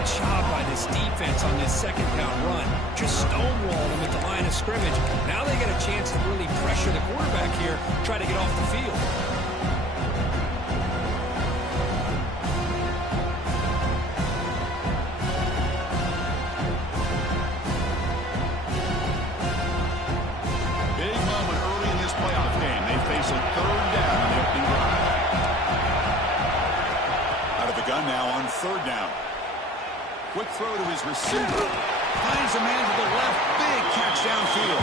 Good job by this defense on this second down run. Just stonewall them at the line of scrimmage. Now they get a chance to really pressure the quarterback here, try to get off the field. Big moment early in this playoff game. They face a third down on the opening drive. Out of the gun now on third down. Quick throw to his receiver. Finds a man to the left. Big catch downfield.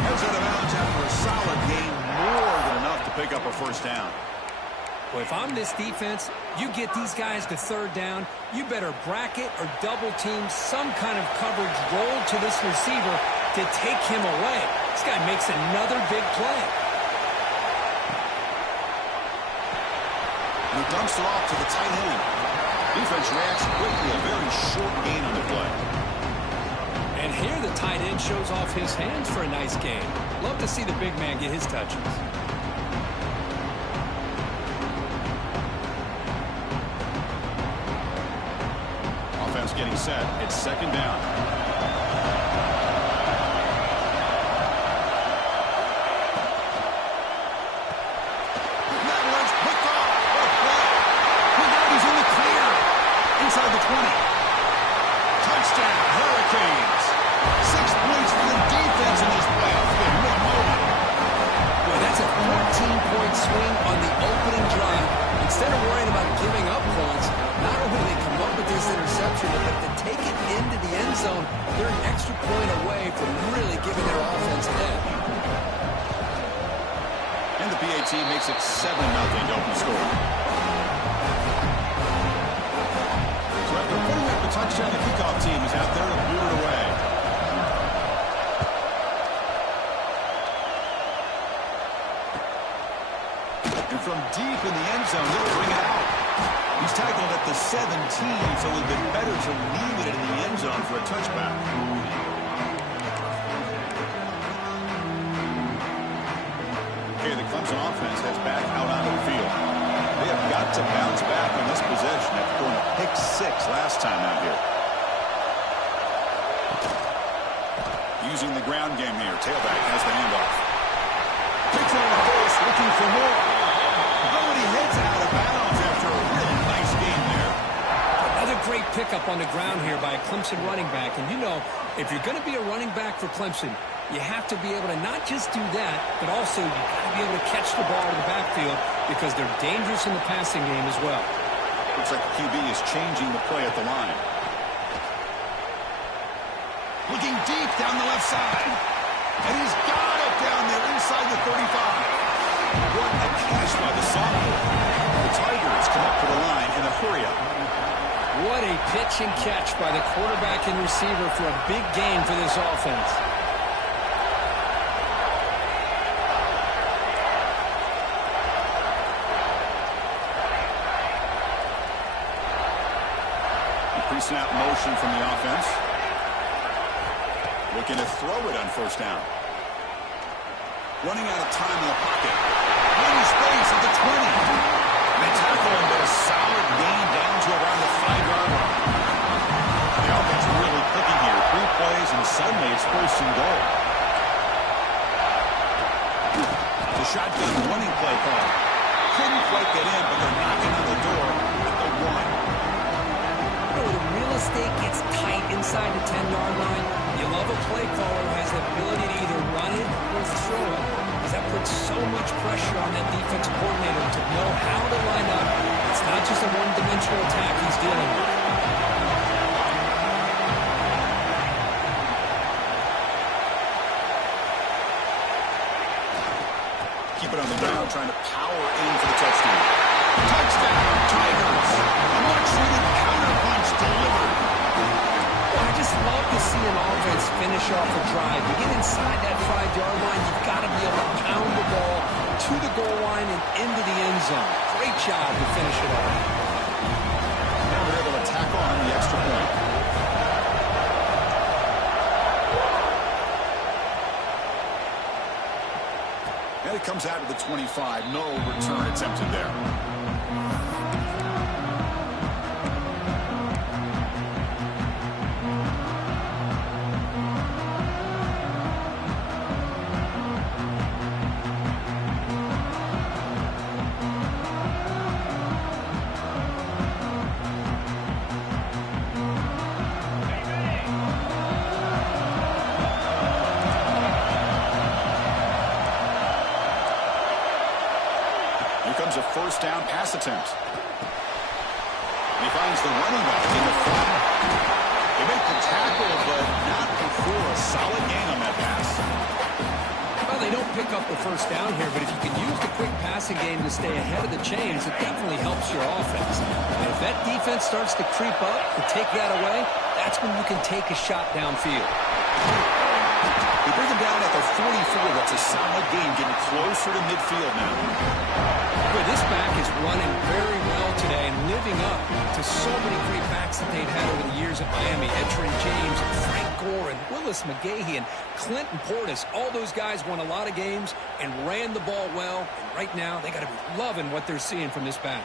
Heads out of bounds after a solid game. More than enough to pick up a first down. Well, if I'm this defense, you get these guys to third down, you better bracket or double team some kind of coverage roll to this receiver to take him away. This guy makes another big play. And he dumps it off to the tight end. Defense reacts quickly. A very short gain on the play. And here the tight end shows off his hands for a nice gain. Love to see the big man get his touches. Offense getting set. It's second down. Inside the 20. Touchdown, Hurricanes. 6 points for the defense in this playoff game. What a moment. Boy, that's a 14-point swing on the opening drive. Instead of worrying about giving up points, not only do they come up with this interception, but to take it into the end zone, they're an extra point away from really giving their offense an edge. And the PA team makes it 7-0 to open score. After putting up the touchdown, the kickoff team is out there to boot it away. And from deep in the end zone, they'll bring it out. He's tackled at the 17, so it would have been better to leave it in the end zone for a touchback. Okay, the Clemson offense heads back out onto the field. They have got to bounce back on this possession after going to pick 6 last time out here. Using the ground game here. Tailback has the handoff. Takes on the force, looking for more. Oh, and he heads out of bounds after a really nice game there. Another great pickup on the ground here by a Clemson running back. And you know, if you're going to be a running back for Clemson, you have to be able to not just do that, but also you got to be able to catch the ball in the backfield because they're dangerous in the passing game as well. Looks like the QB is changing the play at the line. Looking deep down the left side. And he's got it down there inside the 35. What a catch by the sophomore. The Tigers come up to the line in a hurry-up. What a pitch and catch by the quarterback and receiver for a big gain for this offense. Pre-snap motion from the offense. Looking to throw it on first down. Running out of time in the pocket. Running space at the 20. They tackle him, but a solid gain down to around the 5-yard line. The offense really clicking here. 3 plays, and suddenly it's first and goal. The shotgun running play call. Couldn't quite get in, but they're knocking on the door at the 1. The real estate gets tight inside the 10-yard line. You love a play caller who has the ability to either run it or throw it, because that puts so much pressure on that defensive coordinator to know how to line up. It's not just a one-dimensional attack he's dealing with. Keep it on the ground, trying to power in for the touchdown. Touchdown, Tigers! A much-needed counterpunch delivered. Well, I just love to see an offense finish off a drive. You get inside that 5-yard line, you've got to be able to pound the ball to the goal line and into the end zone. Great job to finish it off. Now they're able to tack on the extra point. And it comes out of the 25. No return attempted there. first down pass attempt. And he finds the running back in the flat. They make the tackle, but not before a solid gain on that pass. Well, they don't pick up the first down here, but if you can use the quick passing game to stay ahead of the chains, it definitely helps your offense. And if that defense starts to creep up and take that away, that's when you can take a shot downfield. They bring him down at the 44. That's a solid gain, getting closer to midfield now. Boy, this back is running very well today and living up to so many great backs that they've had over the years at Miami. Edgerrin James, and Frank Gore, and Willis McGahee, and Clinton Portis. All those guys won a lot of games and ran the ball well. And right now, they got to be loving what they're seeing from this back.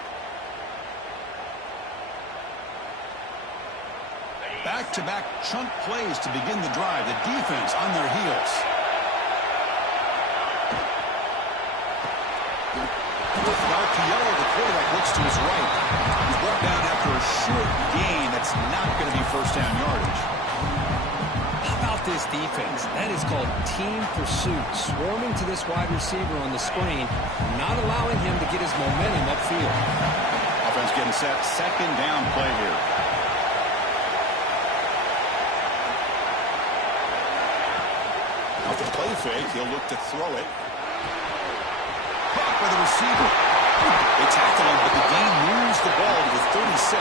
Back-to-back chunk plays to begin the drive. The defense on their heels. With Marchiello, the quarterback looks to his right. He's brought down after a short gain. That's not going to be first down yardage. How about this defense? That is called team pursuit. Swarming to this wide receiver on the screen, not allowing him to get his momentum upfield. Offense getting set. Second down play here. Off the play fake, he'll look to throw it. Caught by the receiver. They tackle him, but the gain moves the ball to the 36.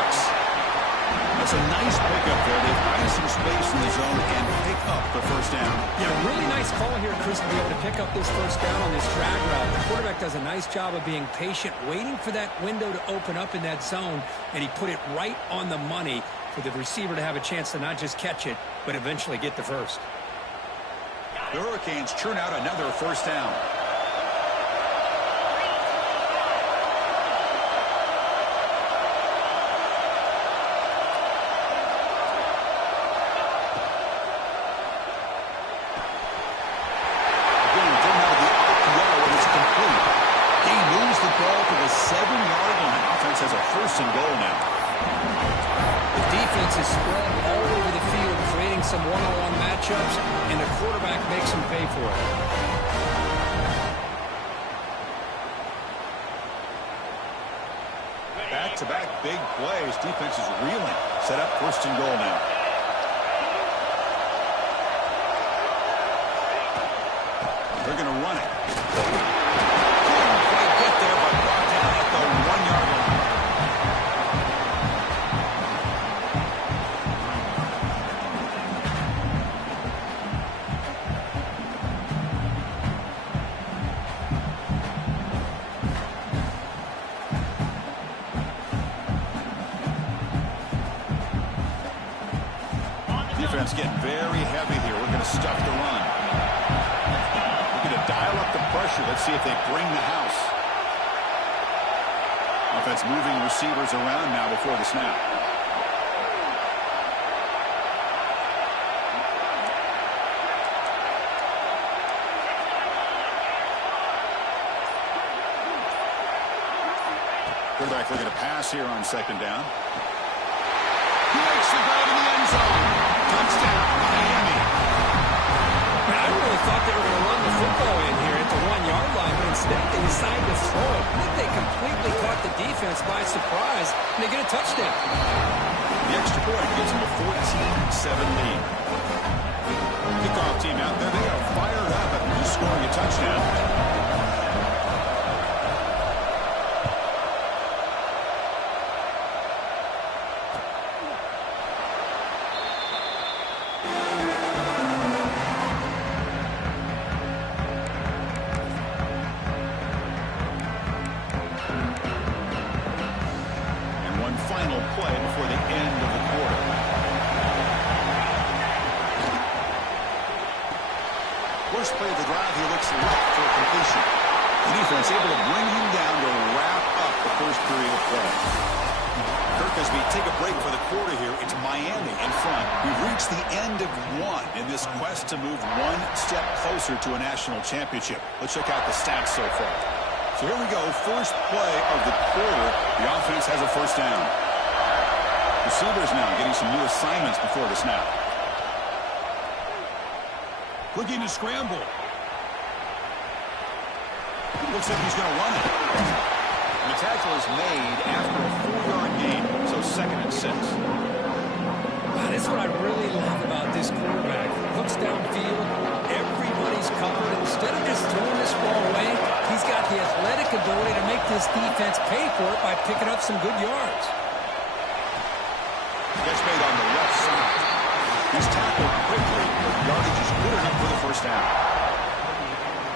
That's a nice pickup there. They find some space in the zone and pick up the first down. Yeah, really nice call here, Chris, to be able to pick up this first down on this drag route. The quarterback does a nice job of being patient, waiting for that window to open up in that zone, and he put it right on the money for the receiver to have a chance to not just catch it, but eventually get the first. The Hurricanes churn out another first down. Again, thrown out of the RPO, and it's complete. He moves the ball to the 7-yard line. Offense has a first and goal now. The defense is spread all over the field, creating some one-on-one matchups, and the quarterback makes them pay for it. Back-to-back big plays. Defense is reeling. Set up first and goal now. They're going to run it. Couldn't quite get there, but brought down at the 1-yard line. Defense getting very heavy here. We're going to stuff the run. We're going to dial up the pressure. Let's see if they bring the house. Offense moving receivers around now before the snap. Quarterback looking to pass here on second down. He makes the grab in the end zone. Touchdown, Miami. I really thought they were going to run the football in here at the 1-yard line, but instead they decided to throw it. I think they completely caught the defense by surprise, and they get a touchdown. The extra point gives them a 14-7 lead. Kickoff team out there, they are fired up after just scoring a touchdown. Final play before the end of the quarter. First play of the drive, he looks left for a completion. The defense able to bring him down to wrap up the first period of play. Kirk, as we take a break for the quarter here, it's Miami in front. We've reached the end of one in this quest to move one step closer to a national championship. Let's check out the stats so far. So here we go, first play of the quarter. The offense has a first down. Receivers now getting some new assignments before the snap. Looking to scramble. Looks like he's going to run it. And the tackle is made after a 4-yard gain, so 2nd and 6. Wow, that's what I really love about this quarterback. Looks downfield, everybody's covered. Instead of just throwing this ball away, he's got the athletic ability to make this defense pay for it by picking up some good yards. Catch made on the left side. He's tackled quickly, but yardage is good enough for the first down.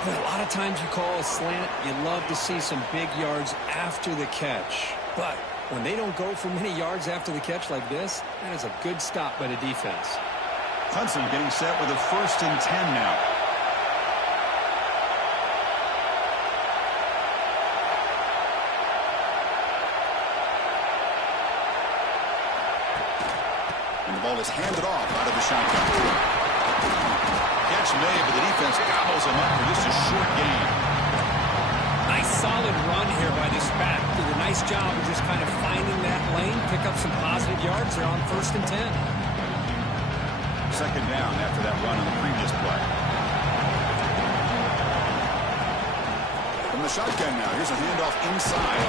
But a lot of times you call a slant, you love to see some big yards after the catch. But when they don't go for many yards after the catch like this, that is a good stop by the defense. Clemson getting set with a 1st and 10 now. And the ball is handed off out of the shotgun. Catch made, but the defense gobbles him up for just a short gain. Nice solid run here by this back. Did a nice job of just kind of finding that lane, pick up some positive yards there on 1st and 10. 2nd down after that run on the previous play. From the shotgun now, here's a handoff inside.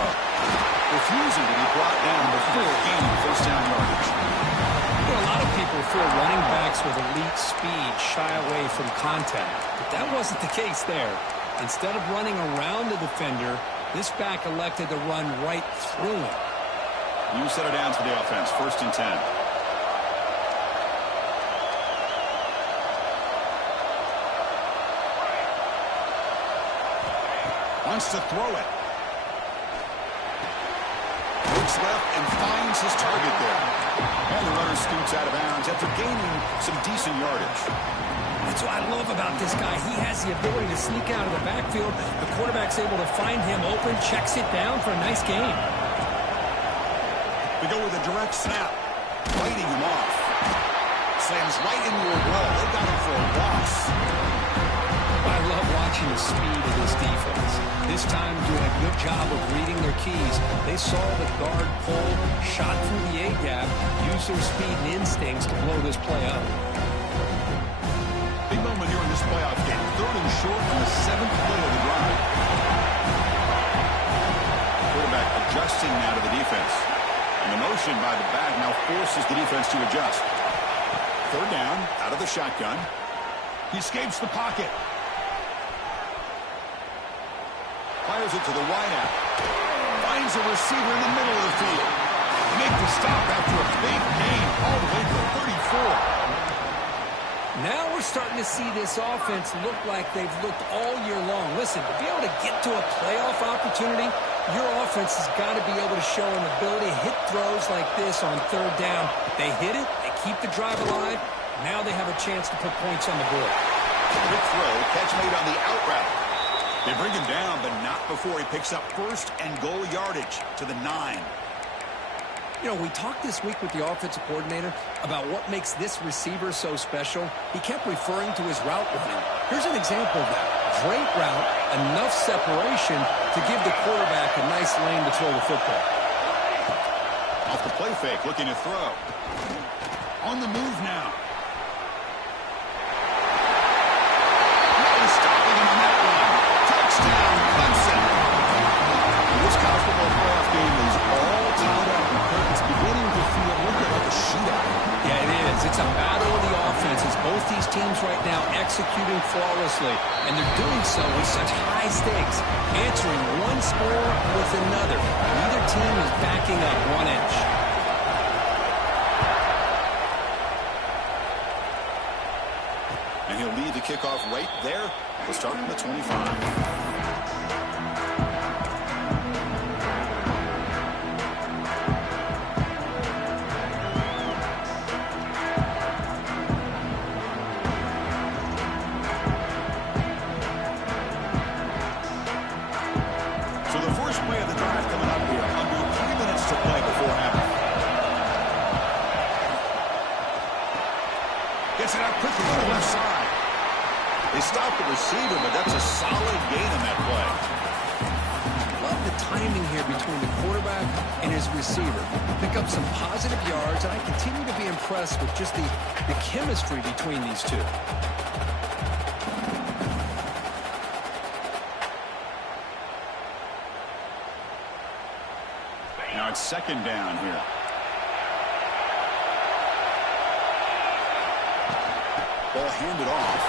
Refusing to be brought down before gaining 1st down yardage. You know, a lot of people feel running backs with elite speed shy away from contact, but that wasn't the case there. Instead of running around the defender, this back elected to run right through him. You set it down for the offense, 1st and 10. Wants to throw it. Looks left and finds his target there. And the runner scoots out of bounds after gaining some decent yardage. That's what I love about this guy. He has the ability to sneak out of the backfield. The quarterback's able to find him open, checks it down for a nice gain. We go with a direct snap. Fighting him off. Slams right into a wall. They got him for a loss. I love watching the speed of this defense. This time doing a good job of reading their keys. They saw the guard pull, shot through the A-gap, used their speed and instincts to blow this play up. Big moment here in this playoff game. 3rd and short on the 7th play of the drive. Quarterback adjusting now to the defense. And the motion by the back now forces the defense to adjust. 3rd down, out of the shotgun. He escapes the pocket. Fires it to the wideout. Finds a receiver in the middle of the field. Make the stop after a big gain all the way to 34. Now we're starting to see this offense look like they've looked all year long. Listen, to be able to get to a playoff opportunity, your offense has got to be able to show an ability to hit throws like this on 3rd down. They hit it, they keep the drive alive. Now they have a chance to put points on the board. Quick throw, catch made on the out route. They bring him down, but not before he picks up 1st and goal yardage to the 9. You know, we talked this week with the offensive coordinator about what makes this receiver so special. He kept referring to his route running. Here's an example of that. Great route, enough separation to give the quarterback a nice lane to throw the football. Off the play fake, looking to throw. On the move now. No stopping him on that one. Touchdown, Clemson. This college football playoff game is all tied up. It's beginning to feel a little bit like a shootout. Yeah, it is. It's a battle of the offenses. Both these teams right now executing flawlessly, and they're doing so with such high stakes, answering one score with another. Neither team is backing up 1 inch. And he'll lead the kickoff right there. We'll start from the 25. Gets it out quickly to the left side. They stop the receiver, but that's a solid gain on that play. Love the timing here between the quarterback and his receiver. Pick up some positive yards, and I continue to be impressed with just the chemistry between these two. Now it's second down here. Ball handed off.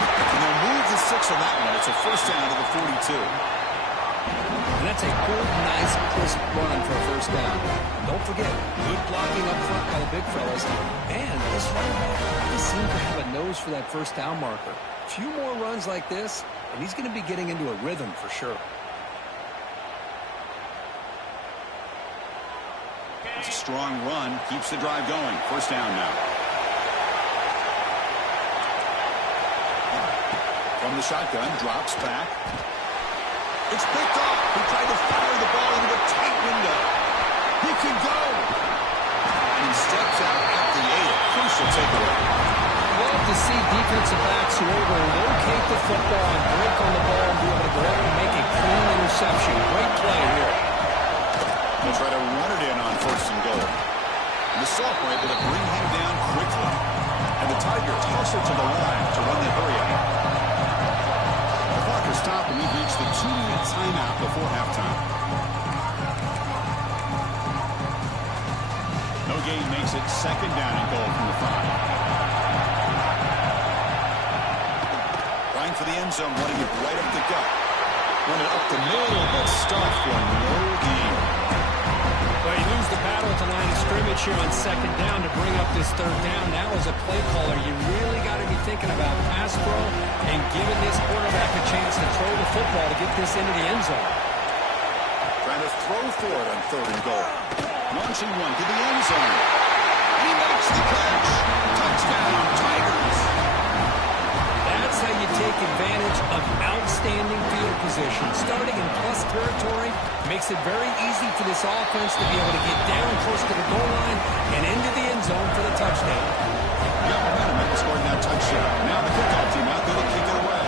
And they'll move the 6 on that one. It's a first down to the 42. And that's a good, nice, crisp run for a first down. Don't forget, good blocking up front by the big fellas. And this running back doesn't seem to have a nose for that first down marker. A few more runs like this, and he's going to be getting into a rhythm for sure. It's a strong run. Keeps the drive going. First down now. From the shotgun, drops back. It's picked off. He tried to fire the ball into a tight window. He can go. And he steps out at the 8. A crucial takeaway. Love to see defensive backs who over-locate the football and break on the ball and be able to go out and make a clean interception. Great play here. They'll try to run it in on first and goal. And the Salt were able to bring him down quickly. And the Tigers hustle to the line to run the hurry out. The clock has stopped, and we've reached the 2-minute timeout before halftime. No gain makes it second down and goal from the 5. Trying for the end zone, running it right up the gut. Run it up the middle, but stuffed for no gain. Well, you lose the battle at the line of scrimmage here on second down to bring up this third down. Now as a play caller, you really got to be thinking about pass pro and giving this quarterback a chance to throw the football to get this into the end zone. Trying to throw for it on third and goal. Launching one to the end zone. And he makes the catch. Touchdown, Tigers. That's how you take advantage of outstanding field position. Starting in plus territory makes it very easy for this offense to be able to get down close to the goal line and into the end zone for the touchdown. Got momentum after scoring that touchdown. Now the kickoff team out there to kick it away.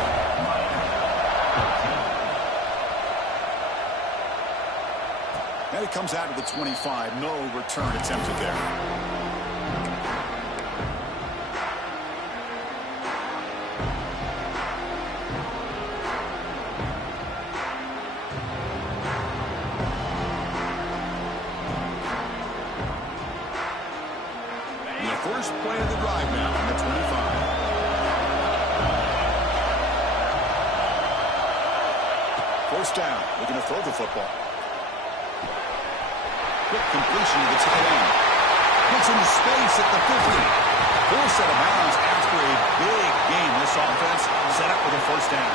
And it comes out to the 25. No return attempted there. First play of the drive now on the 25. First down. Looking to throw the football. Quick completion to the tight end. Gets into space at the 50. Forced out of bounds after a big game. This offense set up with a first down.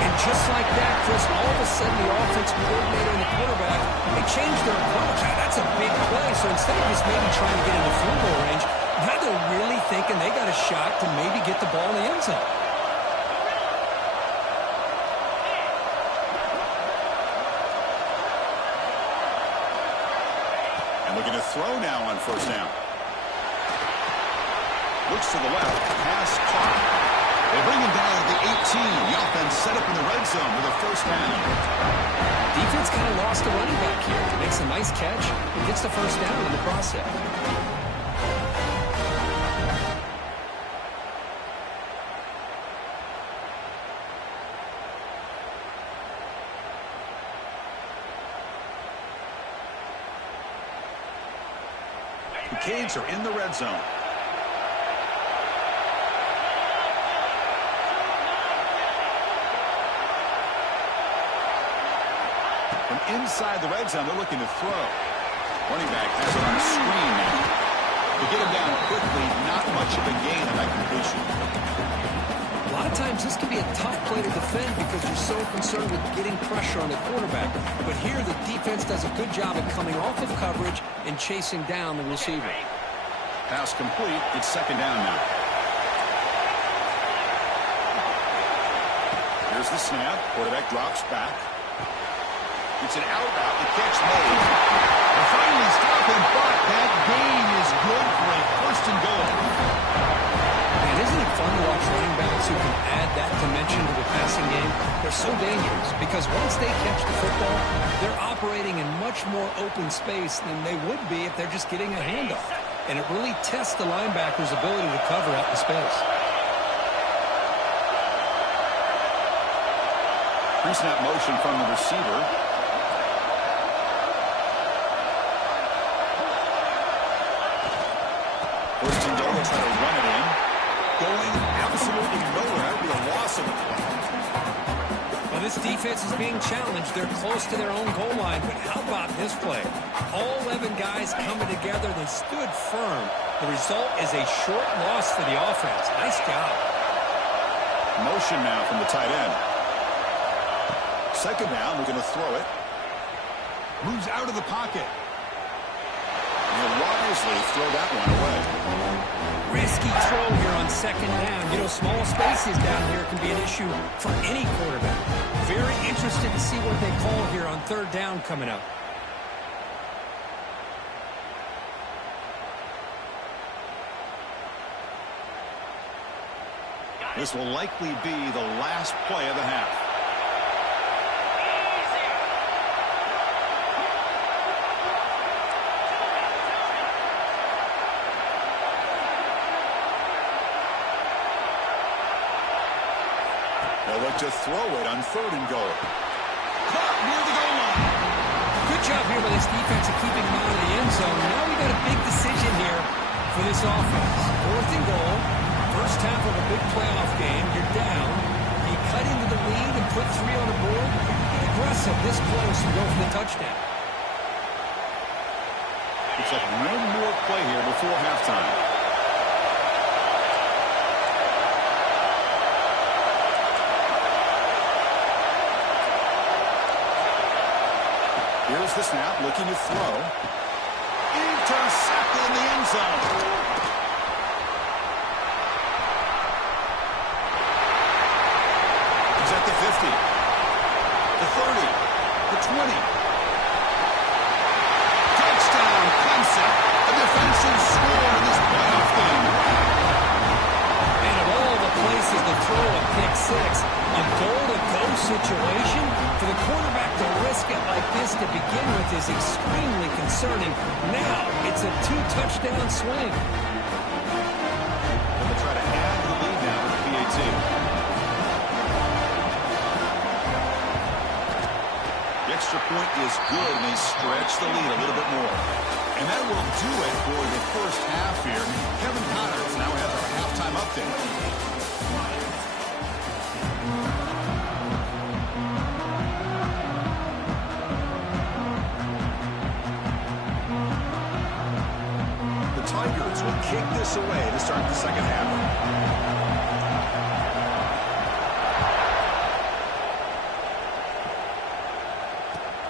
And just like that, Chris, all of a sudden the offensive coordinator and the quarterback, they changed their approach. That's a big play. So instead of just maybe trying to get into field goal range, now they're really thinking they got a shot to maybe get the ball in the end zone. And looking to throw now on first down. Looks to the left. Pass caught. They bring him down at the 18. The offense set up in the red zone with a first down. Defense kind of lost a running back here. Makes a nice catch and gets the first down in the process. The Canes are in the red zone. From inside the red zone, they're looking to throw. Running back has it on the screen now. To get him down quickly, not much of a gain on that completion. A lot of times this can be a tough play to defend because you're so concerned with getting pressure on the quarterback. But here the defense does a good job of coming off of coverage and chasing down the receiver. Pass complete. It's second down now. Here's the snap. Quarterback drops back. It's an out route. The catch made. They finally stop him, but that gain is good for a first and goal. And isn't it fun to watch running backs who can add that dimension to the passing game? They're so dangerous because once they catch the football, they're operating in much more open space than they would be if they're just getting a handoff. And it really tests the linebacker's ability to cover out the space. Pre-snap motion from the receiver. First and goal, they'll try to run it in. Going absolutely nowhere. That would be a loss of a play. Well, this defense is being challenged. They're close to their own goal line, but how about this play? All 11 guys coming together. They stood firm. The result is a short loss for the offense. Nice job. Motion now from the tight end. Second down, we're going to throw it. Moves out of the pocket. He'll wisely throw that one away. Risky throw here on second down. You know, small spaces down here can be an issue for any quarterback. Very interested to see what they call here on third down coming up. This will likely be the last play of the half. They'll look to throw it on third and goal. Caught near the goal line. Good job here by this defense of keeping them out of the end zone. Now we got a big decision here for this offense. Fourth and goal. First half of a big playoff game. You're down. You cut into the lead and put 3 on the board. Be aggressive this close and go for the touchdown. It's like one more play here before halftime. Here's the snap, looking to throw. Intercepted in the end zone. He's at the 50, the 30, the 20. Touchdown, Clemson. A defensive score in this playoff game. And of all the places to throw a pick six, a goal-to-go situation, for the quarterback to risk it like this to begin with is extremely concerning. Now it's a 2-touchdown swing. They'll try to add the lead now with the PAT. The extra point is good, and they stretch the lead a little bit more. And that will do it for the first half here. Kevin Connors now has our halftime update. Tigers will kick this away to start the second half.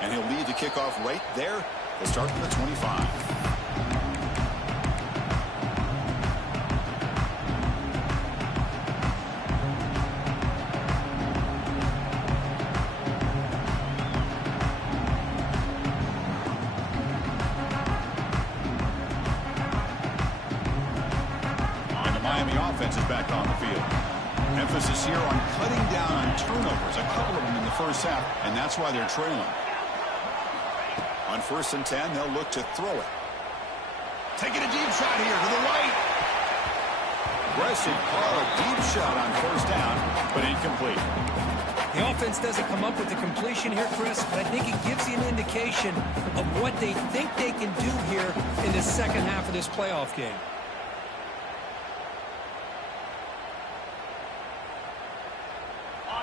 And he'll lead the kickoff right there. They'll start from the 25. Offense is back on the field. Emphasis here on cutting down on turnovers, a couple of them in the first half, and that's why they're trailing. On 1st and 10, they'll look to throw it. Taking a deep shot here to the right. Aggressive call, a deep shot on 1st down, but incomplete. The offense doesn't come up with the completion here, Chris, but I think it gives you an indication of what they think they can do here in the second half of this playoff game.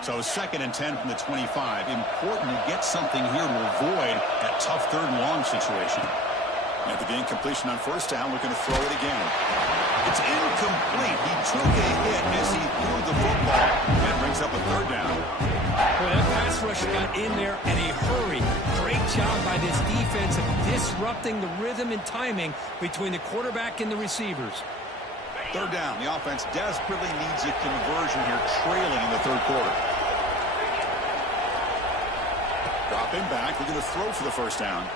So 2nd and 10 from the 25. Important to get something here to avoid that tough 3rd and long situation. After the incompletion on 1st down, looking to throw it again. It's incomplete. He took a hit as he threw the football and brings up a 3rd down. Well, that pass rush got in there in a hurry. Great job by this defense of disrupting the rhythm and timing between the quarterback and the receivers. 3rd down. The offense desperately needs a conversion here, trailing in the 3rd quarter. Dropping back. We're going to throw for the 1st down.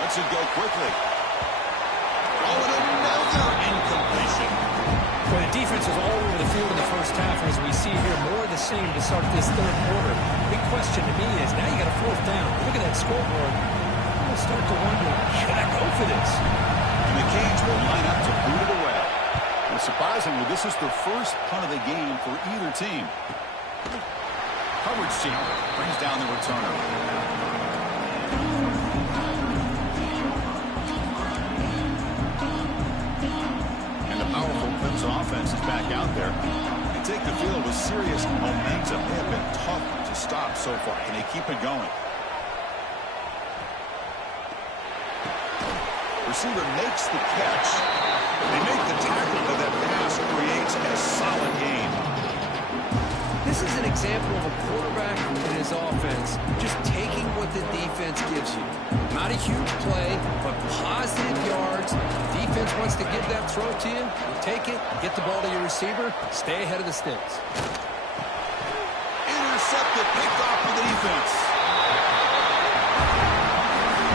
Lets it go quickly. Oh, and another incompletion. Well, the defense was all over the field in the first half, as we see here, more of the same to start this 3rd quarter. Big question to me is, now you got a 4th down. Look at that scoreboard. I'm going to start to wonder, should I go for this? And the Canes will line up to boot it away. And surprisingly, this is the first punt of the game for either team. Coverage team brings down the returner. And the out there. They take the field with serious momentum. They have been tough to stop so far. Can they keep it going? Receiver makes the catch. They make the tackle, but that pass creates a solid gain. This is an example of a quarterback and his offense just taking what the defense gives you. Not a huge play, but positive yards. Defense wants to give that throw to you. You take it, get the ball to your receiver, stay ahead of the sticks. Intercepted, picked off for the defense.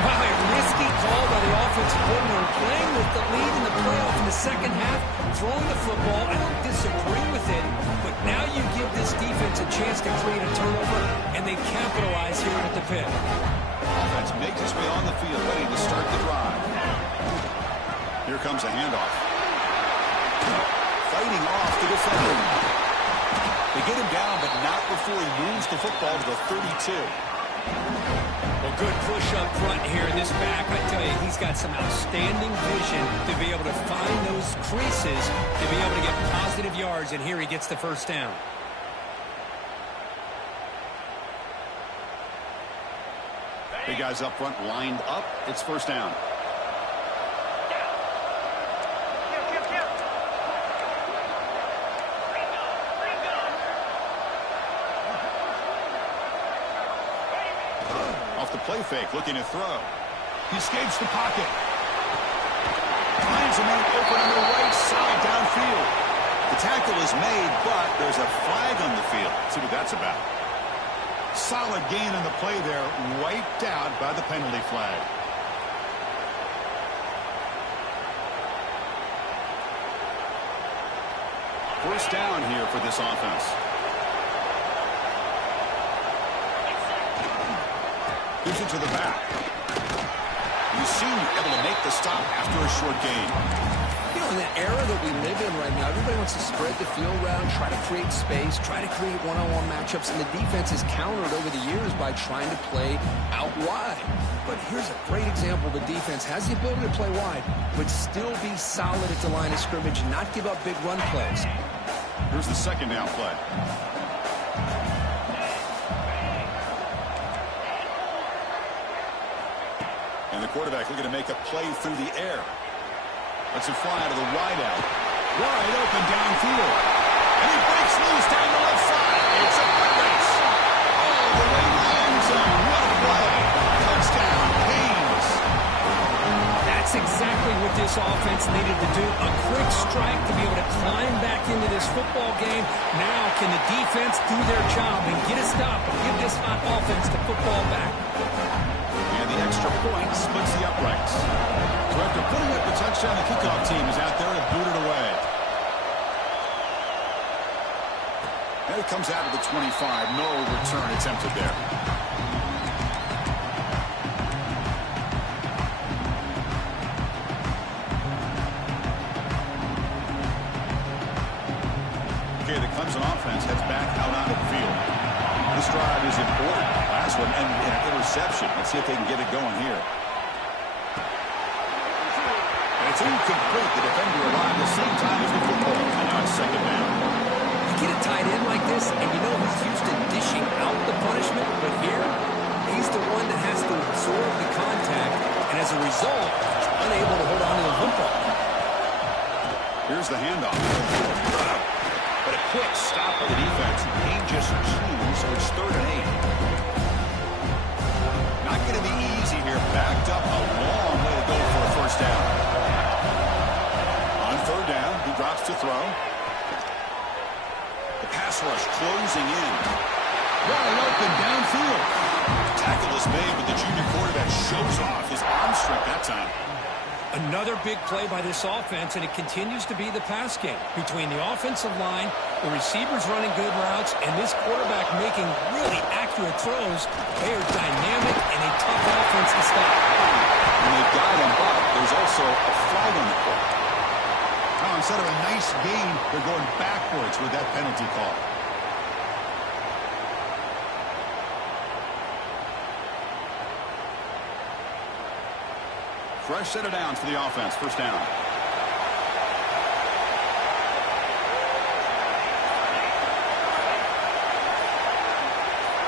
Wow, a risky call by the offensive coordinator, playing with the lead in the playoff in the second half, throwing the football. I don't disagree with it, but now you give this defense a chance to create a turnover, and they capitalize here at the pit. Offense makes its way on the field, ready to start the drive. Here comes a handoff. Fighting off the defender. They get him down, but not before he moves the football to the 32. Well, good push up front here in this back. I tell you, he's got some outstanding vision to be able to find those creases, to be able to get positive yards, and here he gets the first down. Big guys up front lined up. It's first down. Off the play fake, looking to throw. He escapes the pocket. Finds a man open on the right side downfield. The tackle is made, but there's a flag on the field. Let's see what that's about. Solid gain on the play there, wiped out by the penalty flag. First down here for this offense. Gives it to the back. You seem able to make the stop after a short gain. You know, in the era that we live in right now, everybody wants to spread the field around, try to create space, try to create one-on-one matchups, and the defense is countered over the years by trying to play out wide. But here's a great example. The defense has the ability to play wide, but still be solid at the line of scrimmage and not give up big run plays. Here's the second down play. And the quarterback looking to make a play through the air. Lets it fly to the wideout. Wide open downfield. And he breaks loose down the left side. It's a foot race. All the way to the end zone. What a play. Touchdown, Haynes. That's exactly what this offense needed to do. A quick strike to be able to climb back into this football game. Now can the defense do their job and get a stop and give this hot offense the football back? And the extra point splits the uprights. So after putting up the touchdown, the kickoff team is out there to boot it away. And it comes out of the 25. No return attempted there. Okay, the Clemson offense heads back out onto the field. This drive is important. Last one ended in an interception. Let's see if they can get it going here. And it's incomplete. The defender arrived the same time as the football. And now it's second down. You get a tight end like this, and you know he's used to dishing out the punishment, but here, he's the one that has to absorb the contact, and as a result, he's unable to hold on to the football. Here's the handoff. But a quick stop by the defense. Gain just 2, so it's 3rd and 8. Not going to be easy here. Backed up a long way to go for a first down. On 3rd down, he drops to throw. The pass rush closing in. Wide open downfield. Tackle is made, but the junior quarterback shows off his arm strength that time. Another big play by this offense, and it continues to be the pass game. Between the offensive line, the receivers running good routes, and this quarterback making really accurate throws, they are dynamic and a tough offense to stop. And they've got him, but there's also a flag on the play. Now, instead of a nice gain, they're going backwards with that penalty call. Fresh set of downs for the offense. First down.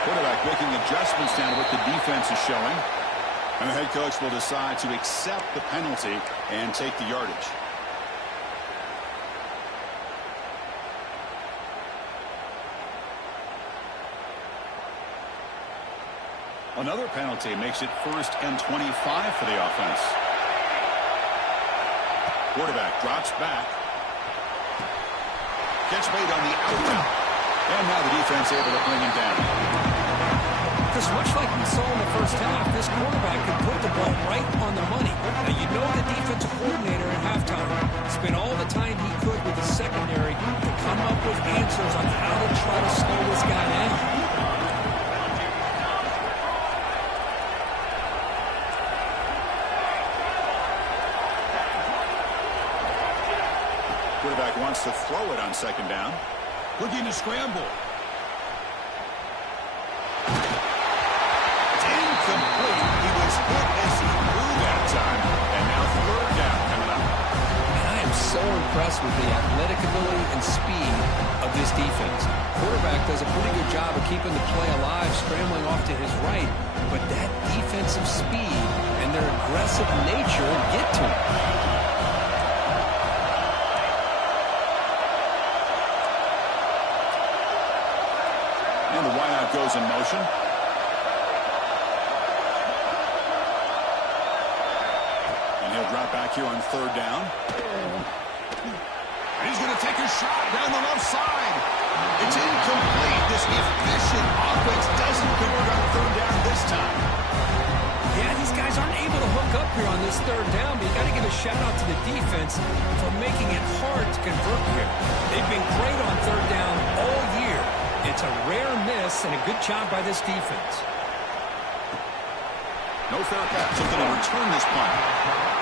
Quarterback making adjustments down to what the defense is showing. And the head coach will decide to accept the penalty and take the yardage. Another penalty makes it 1st and 25 for the offense. Quarterback drops back. Catch made on the out route. And now the defense able to bring him down. Because much like we saw in the first half, this quarterback could put the ball right on the money. Now, you know the defensive coordinator at halftime spent all the time he could with the secondary to come up with answers on how to try to slow this guy down. Quarterback wants to throw it on 2nd down. Looking to scramble. It's incomplete. He was hit as he threw that time. And now 3rd down coming up. And I am so impressed with the athletic ability and speed of this defense. Quarterback does a pretty good job of keeping the play alive, scrambling off to his right. But that defensive speed and their aggressive nature get to him. And the wideout goes in motion. And he'll drop back here on 3rd down. And he's going to take a shot down the left side. It's incomplete. This efficient offense doesn't convert on 3rd down this time. Yeah, these guys aren't able to hook up here on this 3rd down, but you got to give a shout out to the defense for making it hard to convert here. They've been great on 3rd down all year. It's a rare miss and a good job by this defense. No fair catch. Looking to return this punt.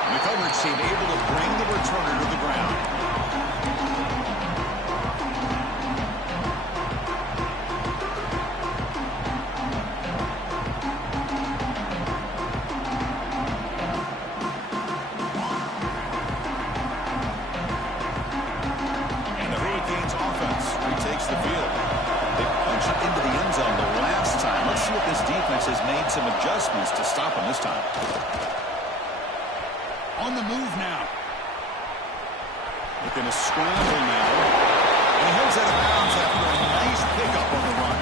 And the coverage team able to bring the returner to the ground. And the Hurricanes offense retakes the field. They punched it into the end zone the last time. Let's see if this defense has made some adjustments to stop him this time. On the move now. Looking to scramble now. And he heads out of bounds after a nice pickup on the run.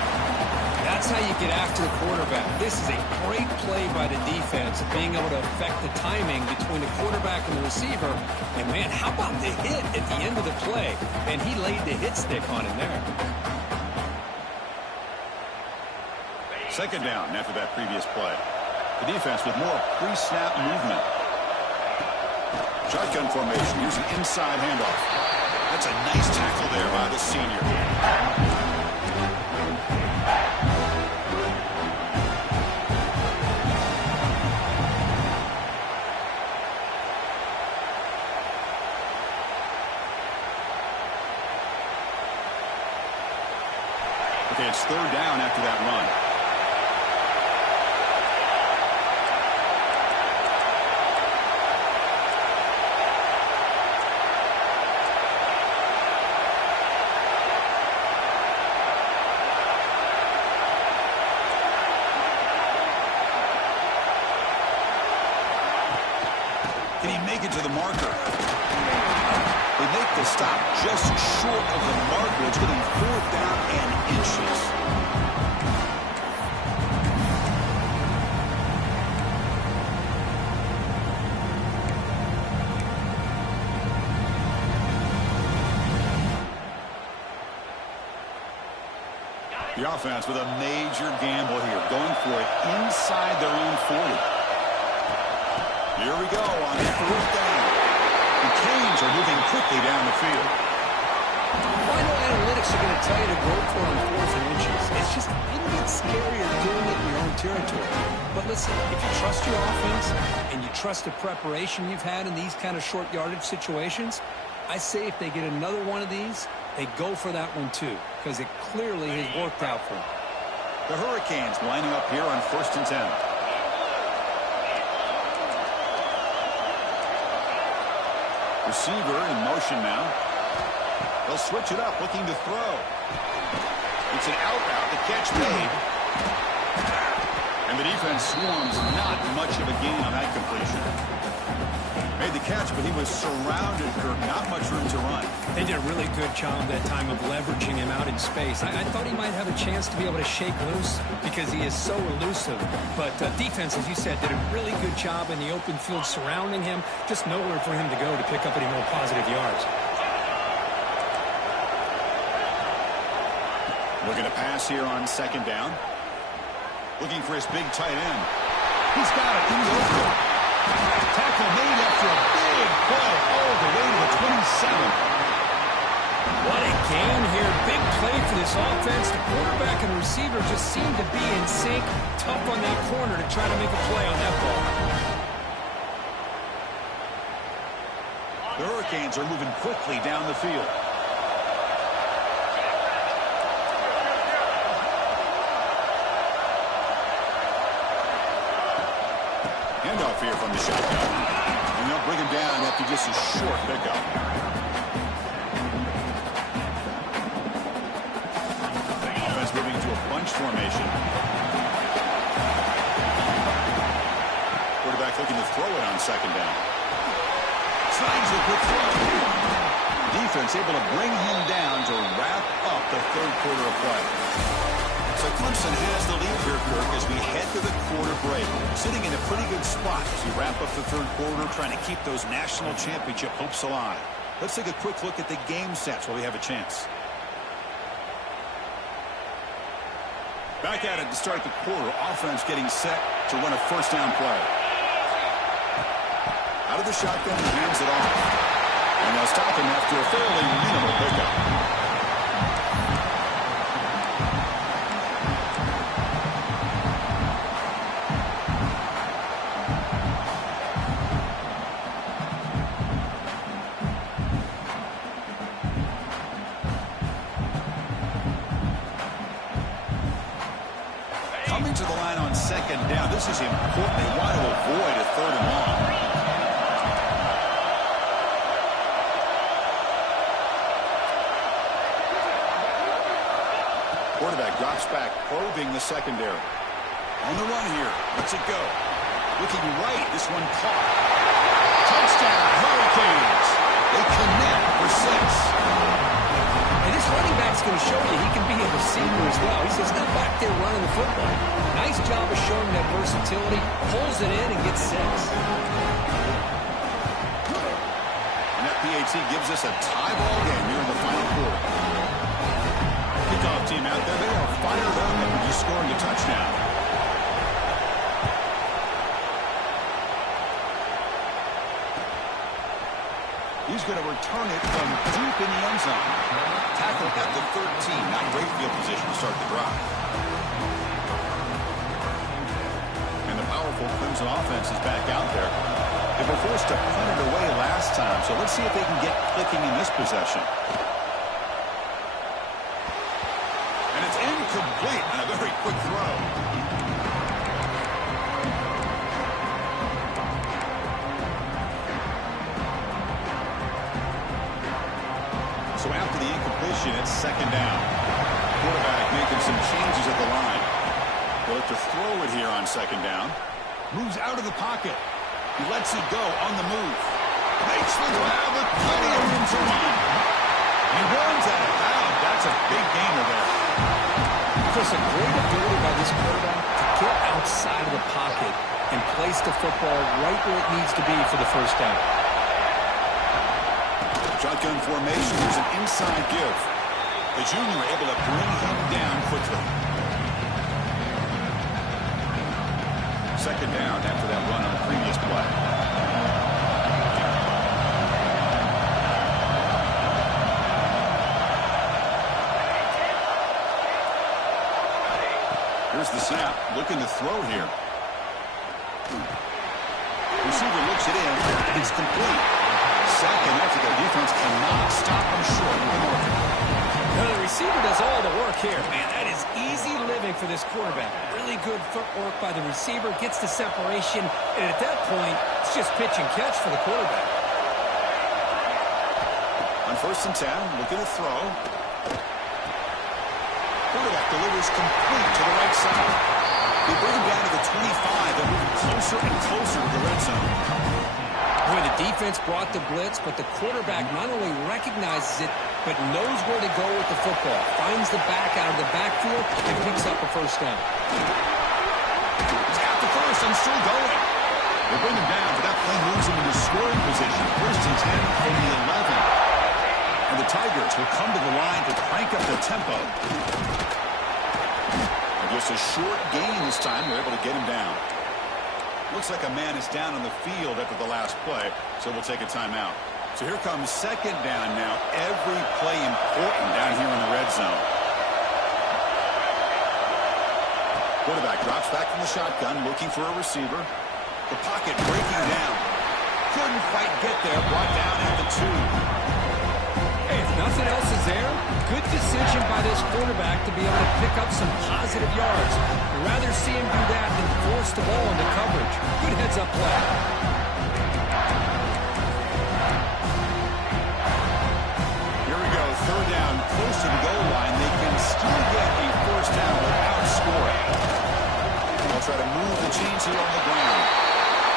That's how you get after the quarterback. This is a great play by the defense, being able to affect the timing between the quarterback and the receiver. And, man, how about the hit at the end of the play? And he laid the hit stick on him there. 2nd down after that previous play. The defense with more pre-snap movement. Shotgun formation. Here's an inside handoff. That's a nice tackle there by the senior. Okay, it's 3rd down after that run. Can he make it to the marker? They make the stop just short of the marker. It's going to be 4th down and inches. The offense with a major gamble here, going for it inside their own 40. Here we go on 4th down. The Canes are moving quickly down the field. Final analytics are going to tell you to go for it on 4th and inches. It's just a little bit scarier doing it in your own territory. But listen, if you trust your offense and you trust the preparation you've had in these kind of short yardage situations, I say if they get another one of these, they go for that one too, because it clearly has worked out for them. The Hurricanes lining up here on 1st and 10. Receiver in motion now. They'll switch it up, looking to throw. It's an out route. The catch made. And the defense swarms not much of a gain on that completion. Made the catch, but he was surrounded, Kirk. Not much room to run. They did a really good job that time of leveraging him out in space. I thought he might have a chance to be able to shake loose because he is so elusive. But defense, as you said, did a really good job in the open field surrounding him. Just nowhere for him to go to pick up any more positive yards. Looking to pass here on second down. Looking for his big tight end. He's got it in the open. Tackle made after a big play all the way to the 27. What a game here. Big play for this offense. The quarterback and receiver just seem to be in sync. Tough on that corner to try to make a play on that ball. The Hurricanes are moving quickly down the field. Handoff here from the shotgun. And they'll bring him down after just a short pickup. Defense moving to a bunch formation. Quarterback looking to throw it on second down. Slides the quick throw. Defense able to bring him down to wrap up the third quarter of play. So Clemson has the lead here, Kirk, as we head to the quarter break. Sitting in a pretty good spot as we wrap up the third quarter, trying to keep those national championship hopes alive. Let's take a quick look at the game stats while we have a chance. Back at it to start the quarter. Offense getting set to run a first down play. Out of the shotgun, he hands it off. And they'll stop him after a fairly minimal pickup. Coming to the line on second down. This is important. They want to avoid a third and long. Quarterback drops back, probing the secondary. On the run here. Let's it go. Looking right. This one caught. Touchdown, Hurricanes. They connect for 6. And this running back's going to show you he can be a receiver as well. He's just not back there running the football. Nice job of showing that versatility. Pulls it in and gets 6. And that PAT gives us a tie ball game here in the final quarter. Kickoff team out there. They are fired up after just scoring a touchdown. He's going to return it from deep in the end zone. Tackle at the 13. Not great field position to start the drive. And the powerful Clemson offense is back out there. They were forced to punt it away last time, so let's see if they can get clicking in this possession. And it's incomplete on a very quick throw. So after the incompletion, it's second down. Quarterback making some changes at the line. They'll look to throw it here on second down. Moves out of the pocket. He lets it go on the move. Makes the grab with plenty of room to run. He runs out of bounds. That's a big gainer there. Just a great ability by this quarterback to get outside of the pocket and place the football right where it needs to be for the first down. Shotgun formation. There's an inside give. The junior able to bring him down quickly. Second down after that run on the previous play. Here's the snap. Looking to throw here. Receiver looks it in. It's complete. Second after the defense cannot stop him short of the mark. Now the receiver does all the work here. Man, that is easy living for this quarterback. Really good footwork by the receiver. Gets the separation. And at that point, it's just pitch and catch for the quarterback. On 1st and 10, looking to throw. Quarterback delivers complete to the right side. They bring him down to the 25 and moving closer and closer to the red zone. Boy, the defense brought the blitz, but the quarterback not only recognizes it, but knows where to go with the football. Finds the back out of the backfield and picks up a first down. He's got the first and still going. They bring him down, but that play moves him into scoring position. First and 10 from the 11. And the Tigers will come to the line to crank up the tempo. And just a short gain this time. They're able to get him down. Looks like a man is down on the field after the last play, so we'll take a timeout. So here comes second down now. Every play important down here in the red zone. Quarterback drops back from the shotgun, looking for a receiver. The pocket breaking down. Couldn't quite get there, brought down at the 2. Hey, if nothing else is there, good decision by this quarterback to be able to pick up some positive yards. I'd rather see him do that than force the ball into coverage. Good heads-up play. Here we go, third down, close to the goal line. They can still get a first down without scoring. They'll try to move the chains here on the ground.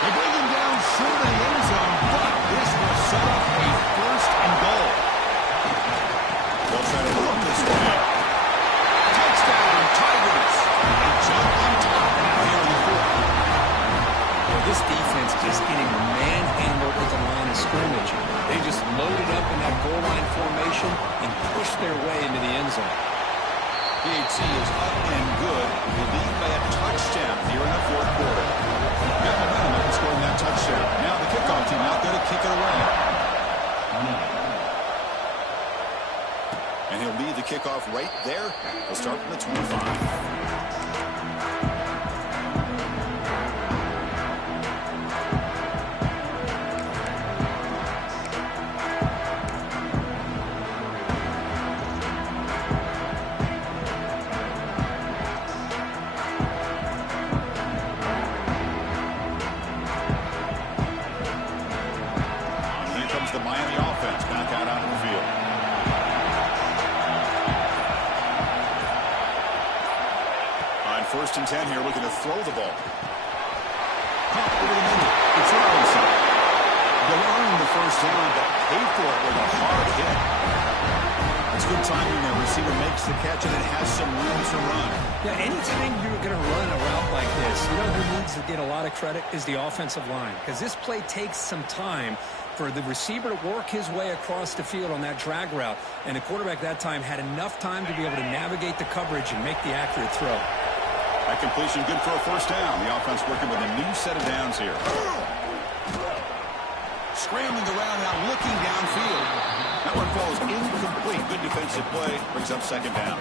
They bring him down short of the end zone, but this will set up a first and goal. They'll try to run this way. Touchdown, Tigers. They jump on top now here in the fourth. Well, this defense just getting manhandled at the line of scrimmage. They just loaded up in that goal line formation and pushed their way into the end zone. PAT is up and good. They lead by a touchdown here in the fourth quarter. Got momentum after scoring that touchdown. Now the kickoff team out there to kick it away. And he'll lead the kickoff right there. He'll start from the 25. First and 10 here, looking to throw the ball. Pop over the middle. It's Robinson. They'll earn the first down, but pay for it with a hard hit. It's good timing there. Receiver makes the catch, and it has some room to run. Yeah, anytime you're going to run a route like this, you know who needs to get a lot of credit is the offensive line, because this play takes some time for the receiver to work his way across the field on that drag route, and the quarterback that time had enough time to be able to navigate the coverage and make the accurate throw. That completion good for a first down. The offense working with a new set of downs here. Scrambling around now, looking downfield. That one falls incomplete. Good defensive play. Brings up second down.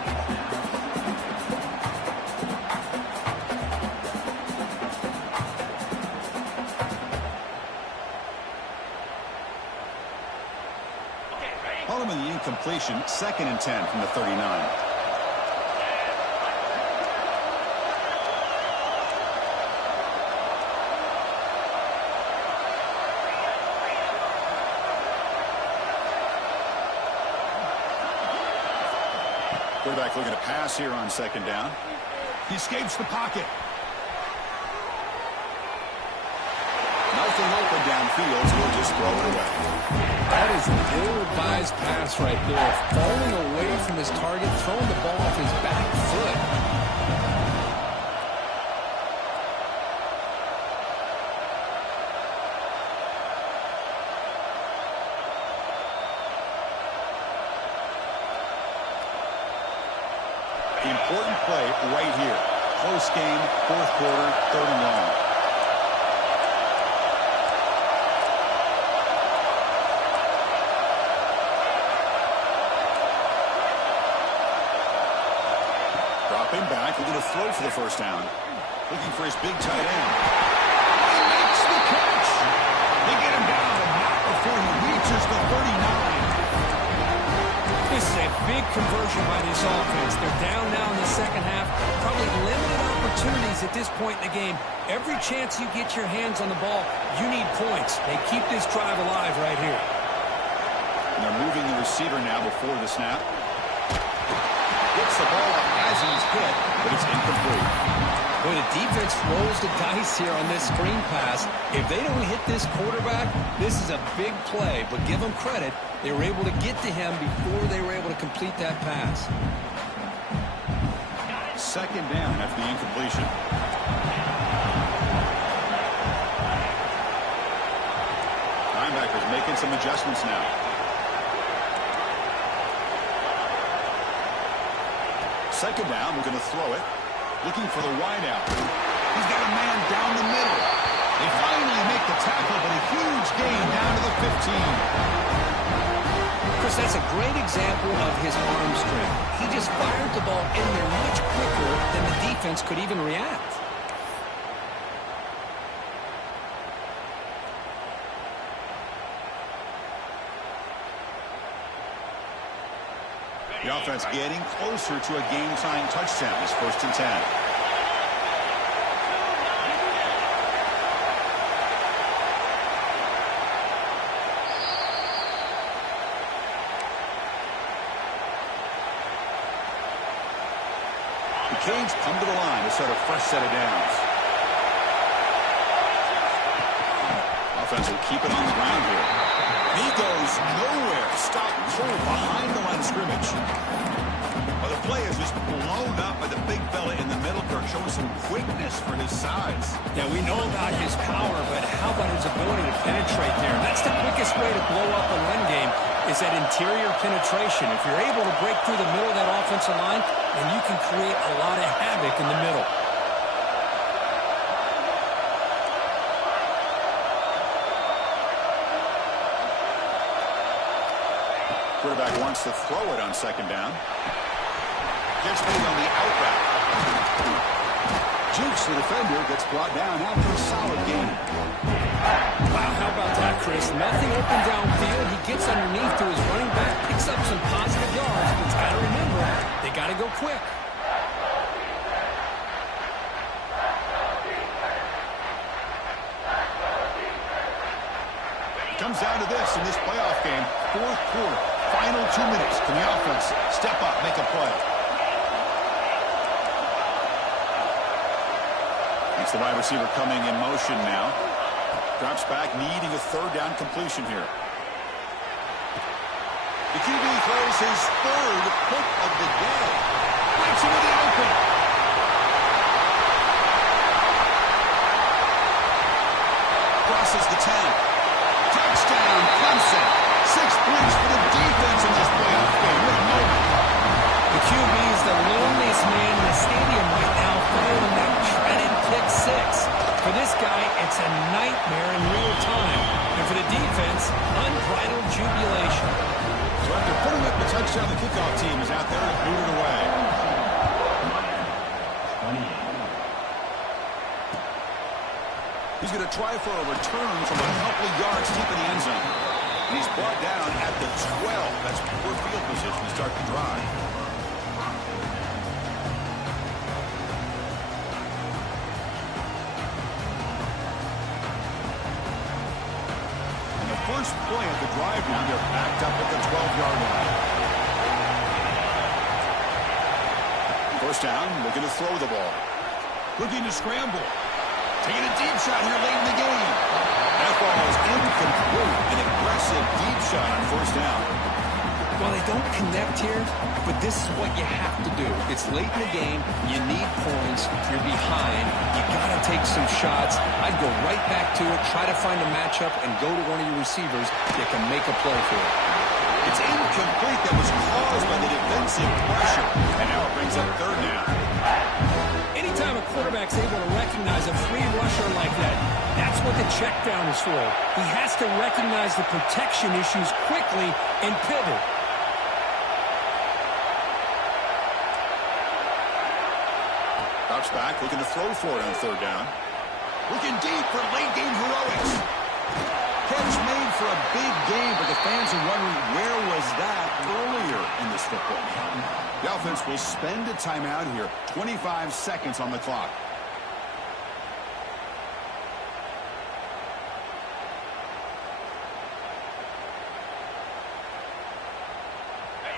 Following the incompletion, second and 10 from the 39. Quarterback looking to pass here on second down. He escapes the pocket. Nothing open downfield, so he'll just throw it away. That is an ill-advised pass right there. Falling away from his target, throwing the ball off his back foot. The important play right here. Close game, fourth quarter, third and long. Dropping back, looking to throw for the first down. Looking for his big tight end. He makes the catch. They get him down, but not before he reaches the 39. This is a big conversion by this offense. They're down now in the second half. Probably limited opportunities at this point in the game. Every chance you get your hands on the ball, you need points. They keep this drive alive right here. And they're moving the receiver now before the snap. Gets Gets the ball up as he's hit, but it's incomplete. Boy, the defense rolls the dice here on this screen pass. If they don't hit this quarterback, this is a big play. But give them credit, they were able to get to him before they were able to complete that pass. Second down after the incompletion. Linebackers making some adjustments now. Second down, we're going to throw it. Looking for the wideout. He's got a man down the middle. They finally make the tackle, but a huge gain down to the 15. Chris, that's a great example of his arm strength. He just fired the ball in there much quicker than the defense could even react. The offense getting closer to a game-tying touchdown. It's 1st and 10. The Canes come to the line to start a fresh set of downs. Offense will keep it on the ground here. He goes nowhere. Stop cold behind the line of scrimmage. Well, the play is just blown up by the big fella in the middle. Kirk showing some quickness for his size. Yeah, we know about his power, but how about his ability to penetrate there? That's the quickest way to blow up a run game, is that interior penetration. If you're able to break through the middle of that offensive line, then you can create a lot of havoc in the middle. Quarterback wants to throw it on second down. Gets made on the out route. Jukes the defender, gets brought down after a solid gain. Wow, how about that, Chris? Nothing open downfield. He gets underneath to his running back, picks up some positive yards, but he's got to remember, they got to go quick. It comes down to this in this playoff game. 4th quarter. Final 2 minutes. Can the offense step up, make a play? It's the wide receiver coming in motion now. Drops back, needing a 3rd down completion here. The QB throws his 3rd pick of the day. Breaks into the open. Crosses the 10. Touchdown, Clemson. 6 points for the defense in this playoff game. What a moment. The QB is the loneliest man in the stadium right now following that dreaded pick 6. For this guy, it's a nightmare in real time. And for the defense, unbridled jubilation. So after putting up the touchdown, the kickoff team is out there to boot it away. He's going to try for a return from a couple of yards deep in the end zone. And he's brought down at the 12. That's poor field position to start the drive. And the first play of the drive now, they're backed up at the 12-yard line. First down, looking to throw the ball. Looking to scramble. Taking a deep shot here late in the game. That ball is incomplete. An aggressive deep shot on 1st down. Well, they don't connect here, but this is what you have to do. It's late in the game. You need points. You're behind. You got to take some shots. I'd go right back to it, try to find a matchup, and go to one of your receivers that can make a play for it. It's incomplete. That was caused by the defensive pressure. And now it brings up 3rd down. Anytime a quarterback's able to recognize a free rusher like that, that's what the check down is for. He has to recognize the protection issues quickly and pivot. Drops back, looking to throw for it on 3rd down. Looking deep for late game heroics. Catch made for a big game, but the fans are wondering where was that earlier in this football game. The offense will spend a timeout here. 25 seconds on the clock.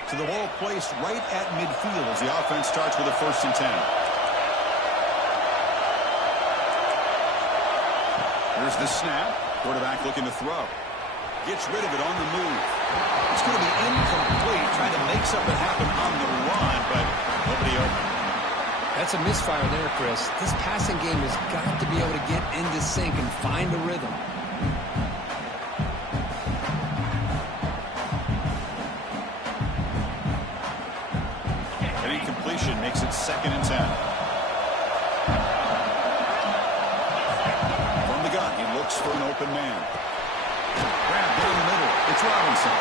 So the ball placed right at midfield as the offense starts with a 1st and 10. Here's the snap. Quarterback looking to throw. Gets rid of it on the move. It's going to be incomplete, trying to make something happen on the run, but nobody open. That's a misfire there, Chris. This passing game has got to be able to get into sync and find a rhythm. An incompletion makes it 2nd and 10. From the gun, he looks for an open man. Grab down the middle. It's Robinson.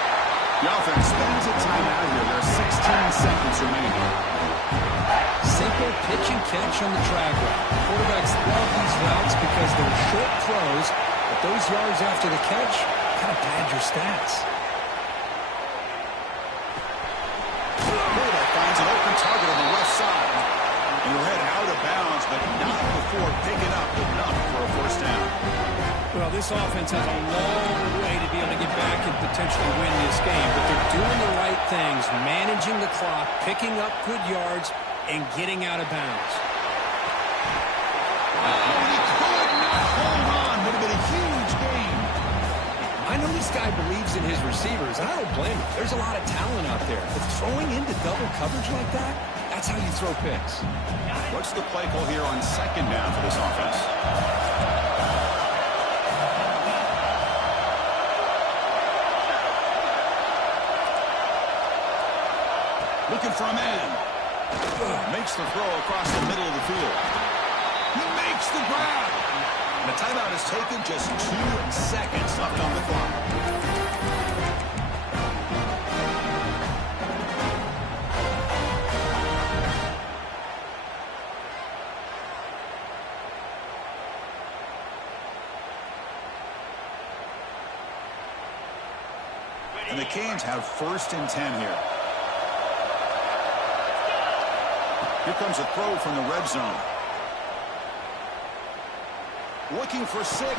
The offense spends a timeout here. There are 16 seconds remaining. Simple pitch and catch on the drag route. Quarterbacks love these routes because they're short throws, but those yards after the catch kind of pad your stats. Quarterback finds an open target on the left side. And we're headed out of bounds, but not before picking up enough for a 1st down. Well, this offense has a long way to be able to get back and potentially win this game, but they're doing the right things, managing the clock, picking up good yards, and getting out of bounds. Oh, he could not hold on. Would have been a huge gain. I know this guy believes in his receivers, and I don't blame him. There's a lot of talent out there, but throwing into double coverage like that, that's how you throw picks. What's the play call here on 2nd down for this offense? Looking for a man. Makes the throw across the middle of the field. He makes the grab. And the timeout is taken, just 2 seconds left on the clock. And the Canes have 1st and 10 here. Here comes a throw from the red zone. Looking for 6. Caught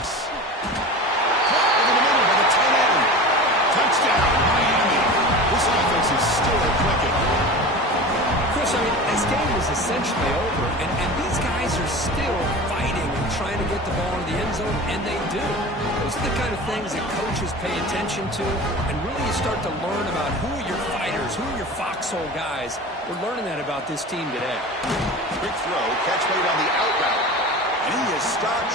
over the middle by the tight end. Touchdown, Miami. This offense is still clicking. Chris, I mean, this game is essentially over, and these guys are still fighting and trying to get the ball into the end zone, and they do. Those are the kind of things that coaches pay attention to, and really you start to learn about who are your fighters, who are your foxhole guys. We're learning that about this team today. Quick throw, catch made on the out route. And he is stopped